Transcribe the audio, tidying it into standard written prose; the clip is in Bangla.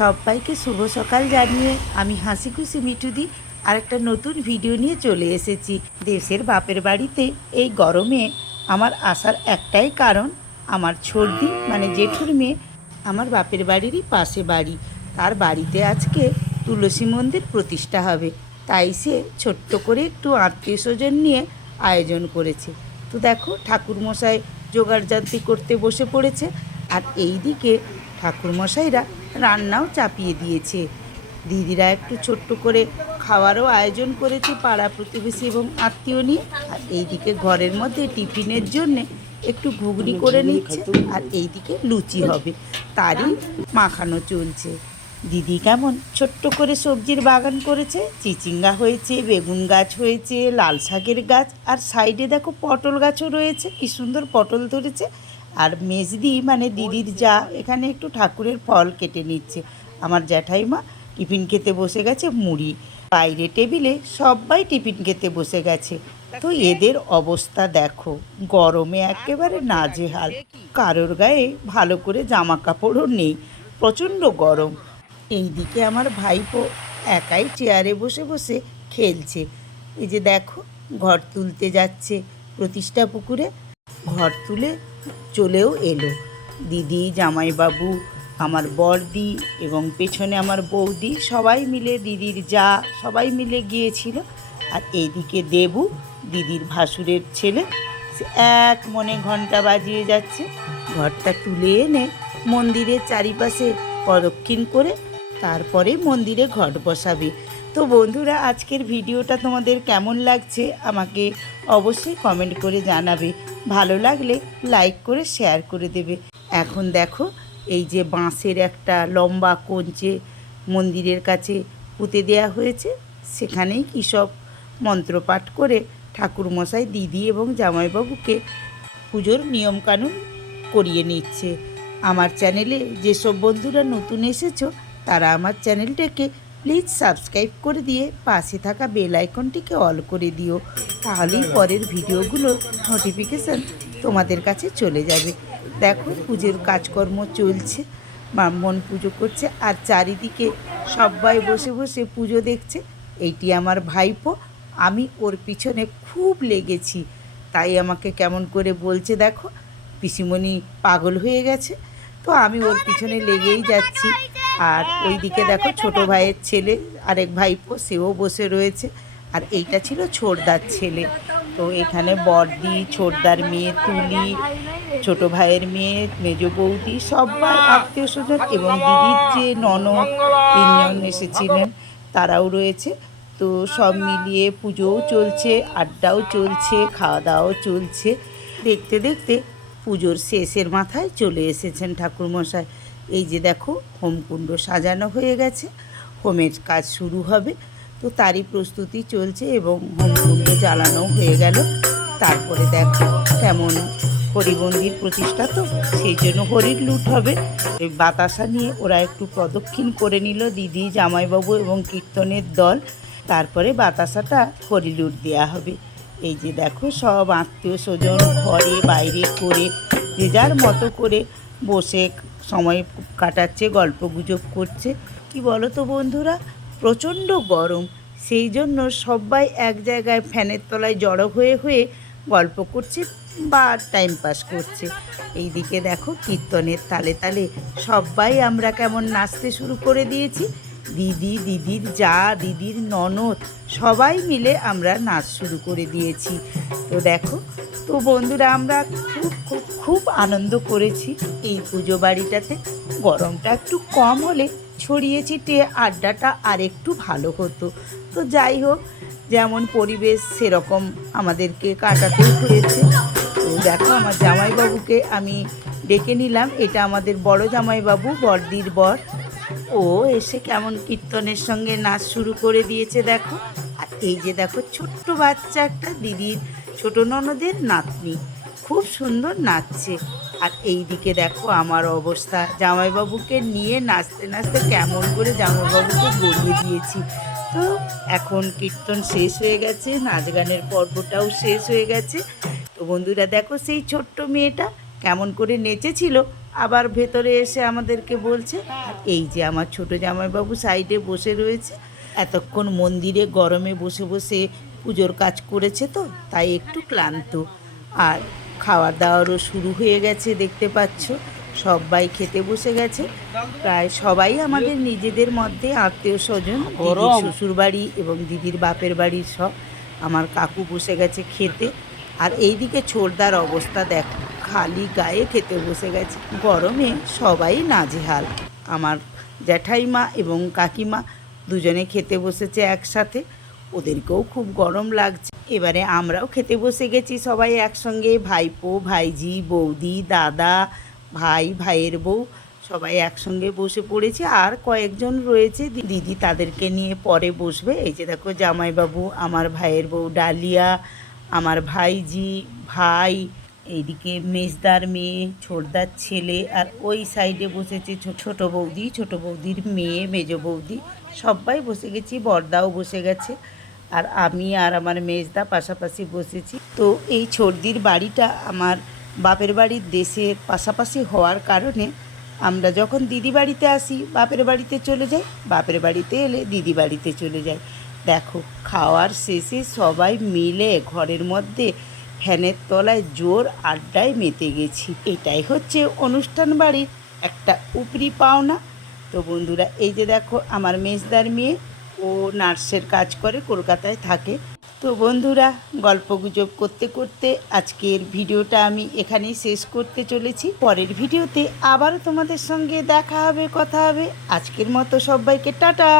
সবাইকে শুভ সকাল জানিয়ে আমি হাসি খুশি মিঠুদি আর একটা নতুন ভিডিও নিয়ে চলে এসেছি। দেশের বাপের বাড়িতে এই গরমে আমার আসার একটাই কারণ, আমার সর্দি মানে জেঠুর মেয়ে আমার বাপের বাড়িরই পাশে বাড়ি, তার বাড়িতে আজকে তুলসী মন্দির প্রতিষ্ঠা হবে। তাই সে ছোট্ট করে একটু আত্মীয় স্বজন নিয়ে আয়োজন করেছে। তো দেখো ঠাকুরমশাই জোগাড়জান্তি করতে বসে পড়েছে, আর এই দিকে ঠাকুরমশাইরা রান্নাও চাপিয়ে দিয়েছে। দিদিরা একটু ছোট্ট করে খাওয়ারও আয়োজন করেছে পাড়া প্রতিবেশী এবং আত্মীয় নিয়ে। আর এইদিকে ঘরের মধ্যে টিফিনের জন্যে একটু ঘুগনি করে নিচ্ছে, আর এইদিকে লুচি হবে তারই মাখানো চলছে। দিদি কেমন ছোট্ট করে সবজির বাগান করেছে, চিচিঙ্গা হয়েছে, বেগুন গাছ হয়েছে, লাল শাকের গাছ, আর সাইডে দেখো পটল গাছও রয়েছে, কি সুন্দর পটল ধরেছে। আর মেজদি মানে দিদির যা এখানে একটু ঠাকুরের ফল কেটে নিচ্ছে। আমার জ্যাঠাইমা টিফিন খেতে বসে গেছে মুড়ি, বাইরে টেবিলে সবাই টিফিন খেতে বসে গেছে। তো এদের অবস্থা দেখো, গরমে একেবারে নাজেহাল, কারোর গায়ে ভালো করে জামা কাপড়ও নেই, প্রচণ্ড গরম। এইদিকে আমার ভাইপো একাই চেয়ারে বসে বসে খেলছে। এই যে দেখো ঘর তুলতে যাচ্ছে প্রতিষ্ঠা পুকুরে, ঘর তুলে চলেও এলো দিদি, জামাইবাবু, আমার বড়দি এবং পেছনে আমার বৌদি, সবাই মিলে দিদির যা সবাই মিলে গিয়েছিল। আর এইদিকে দেবু দিদির ভাসুরের ছেলে, সে এক মনে ঘন্টা বাজিয়ে যাচ্ছে। ঘরটা তুলে এনে মন্দিরের চারিপাশে প্রদক্ষিণ করে তারপরে মন্দিরে ঘট বসাবে। তো বন্ধুরা, আজকের ভিডিওটা তোমাদের কেমন লাগছে আমাকে অবশ্যই কমেন্ট করে জানাবে। ভালো লাগলে লাইক করে শেয়ার করে দেবে। এখন দেখো এই যে বাঁশের একটা লম্বা কঞ্চে মন্দিরের কাছে পুঁতে দেওয়া হয়েছে, সেখানেই কী সব মন্ত্রপাঠ করে ঠাকুরমশাই দিদি এবং জামাইবাবুকে পুজোর নিয়মকানুন করিয়ে নিচ্ছে। আমার চ্যানেলে যেসব বন্ধুরা নতুন এসেছো তারা আমার চ্যানেলটাকে প্লিজ সাবস্ক্রাইব করে দিয়ে পাশে থাকা বেল আইকনটিকে অল করে দিও, তাহলেই পরের ভিডিওগুলোর নোটিফিকেশান তোমাদের কাছে চলে যাবে। দেখো পুজোর কাজকর্ম চলছে, ব্রাহ্মণ পুজো করছে, আর চারিদিকে সবাই বসে বসে পুজো দেখছে। এইটি আমার ভাইপো, আমি ওর পিছনে খুব লেগেছি, তাই আমাকে কেমন করে বলছে দেখো, পিসিমণি পাগল হয়ে গেছে। তো আমি ওর পিছনে লেগেই যাচ্ছি। আর ওইদিকে দেখো ছোট ভাইয়ের ছেলে আরেক ভাইপো, সেও বসে রয়েছে। আর এইটা ছিল ছোটদার ছেলে। তো এখানে বড়দি, ছোটদার মেয়ে তুলি, ছোট ভাইয়ের মেয়ে, মেজ বৌদি, সবাই আত্মীয় স্বজন এবং দিদির যে ননদ তিনজন এসেছিলেন তারাও রয়েছে। তো সব মিলিয়ে পুজোও চলছে, আড্ডাও চলছে, খাওয়া দাওয়াও চলছে। দেখতে দেখতে পুজোর শেষের মাথায় চলে এসেছেন ঠাকুরমশাই। এই যে দেখো হোমকুণ্ড সাজানো হয়ে গেছে, হোমের কাজ শুরু হবে। তো তারই প্রস্তুতি চলছে এবং হোমকুণ্ড জ্বালানো হয়ে গেল। তারপরে দেখো কেমন হরিমন্দির প্রতিষ্ঠা, তো সেই জন্য হরির লুট হবে। এই বাতাসা নিয়ে ওরা একটু প্রদক্ষিণ করে নিল দিদি, জামাইবাবু এবং কীর্তনের দল। তারপরে বাতাসাটা হরি লুট দেওয়া হবে। এই যে দেখো সব আত্মীয় স্বজন ঘরে বাইরে করে যে যার মতো করে বসে সময় কাটাচ্ছে, গল্প গুজব করছে। কি বলো তো বন্ধুরা, প্রচণ্ড গরম, সেই জন্য সবাই এক জায়গায় ফ্যানের তলায় জড়ো হয়ে হয়ে গল্প করছে বা টাইম পাস করছে। এইদিকে দেখো কীর্তনের তালে তালে সবাই আমরা কেমন নাচতে শুরু করে দিয়েছি। দিদি, দিদির যা, দিদির ননদ, সবাই মিলে আমরা নাচ শুরু করে দিয়েছি। তো দেখো, তো বন্ধুরা আমরা খুব খুব খুব আনন্দ করেছি এই পুজো বাড়িটাতে। গরমটা একটু কম হলে ছড়িয়ে ছিটিয়ে আড্ডাটা আর একটু ভালো হতো। তো যাই হোক, যেমন পরিবেশ সেরকম আমাদেরকে কাটাতেই হয়েছে। তো দেখো আমার জামাইবাবুকে আমি ডেকে নিলাম, এটা আমাদের বড় জামাইবাবু, বড়দির বর। ও এসে কেমন কীর্তনের সঙ্গে নাচ শুরু করে দিয়েছে দেখো। আর এই যে দেখো ছোট্ট বাচ্চা একটা দিদির ছোট ননদের নাতনি, খুব সুন্দর নাচছে। আর এই দিকে দেখো আমার অবস্থা, জামাইবাবুকে নিয়ে নাচতে নাচতে কেমন করে জামাইবাবুকে গড়িয়ে দিয়েছি। তো এখন কীর্তন শেষ হয়ে গেছে, নাচ গানের পর্বটাও শেষ হয়ে গেছে। তো বন্ধুরা দেখো সেই ছোট্ট মেয়েটা কেমন করে নেচেছিল, আবার ভেতরে এসে আমাদেরকে বলছে। আর এই যে আমার ছোট জামাইবাবু সাইডে বসে রয়েছে, এতক্ষণ মন্দিরে গরমে বসে বসে পুজোর কাজ করেছে তো, তাই একটু ক্লান্ত। আর খাওয়া দাওয়ারও শুরু হয়ে গেছে, দেখতে পাচ্ছ সবাই খেতে বসে গেছে। প্রায় সবাই আমাদের নিজেদের মধ্যে আত্মীয় স্বজন, দিদির শ্বশুরবাড়ি এবং দিদির বাপের বাড়ির সব। আমার কাকু বসে গেছে খেতে। আর এইদিকে ছোড়দার অবস্থা দেখো, খালি গায়ে খেতে বসে গেছে। গরমে সবাই নাজেহাল। আমার জ্যাঠাইমা এবং কাকিমা দুজনে খেতে বসেছে একসাথে, ওদেরকেও খুব গরম লাগছে। এবারে আমরাও খেতে বসে গেছি সবাই একসঙ্গে, ভাইপো, ভাইজি, বৌদি, দাদা, ভাই, ভাইয়ের বউ সবাই একসঙ্গে বসে পড়েছে। আর কয়েকজন রয়েছে দিদি, তাদেরকে নিয়ে পরে বসবে। এই যে দেখো জামাইবাবু, আমার ভাইয়ের বউ ডালিয়া, আমার ভাইজি, ভাই, এইদিকে মেজদার মেয়ে, ছোটদার ছেলে, আর ওই সাইডে বসেছে ছোট বৌদি, ছোট বৌদির মেয়ে, মেজ বৌদি, সবাই বসে গেছি। বড়দাও বসে গেছে, আর আমি আর আমার মেজদা পাশাপাশি বসেছি। তো এই ছোটদির বাড়িটা আমার বাপের বাড়ির দেশের পাশাপাশি হওয়ার কারণে আমরা যখন দিদি বাড়িতে আসি বাপের বাড়িতে চলে যাই, বাপের বাড়িতে এলে দিদি বাড়িতে চলে যাই। দেখো খাওয়ার শেষে সবাই মিলে ঘরের মধ্যে ফ্যানের তলায় জোর আড্ডায় মেতে গেছি। এটাই হচ্ছে অনুষ্ঠান বাড়ির একটা উপরি পাওনা। তো বন্ধুরা, এই যে দেখো আমার মেজদার মেয়ে, ও নার্সের কাজ করে, কলকাতায় থাকে। তো বন্ধুরা, গল্পগুজব করতে করতে আজকের ভিডিওটা আমি এখানেই শেষ করতে চলেছি। পরের ভিডিওতে আবারও তোমাদের সঙ্গে দেখা হবে, কথা হবে। আজকের মতো সবাইকে টাটা।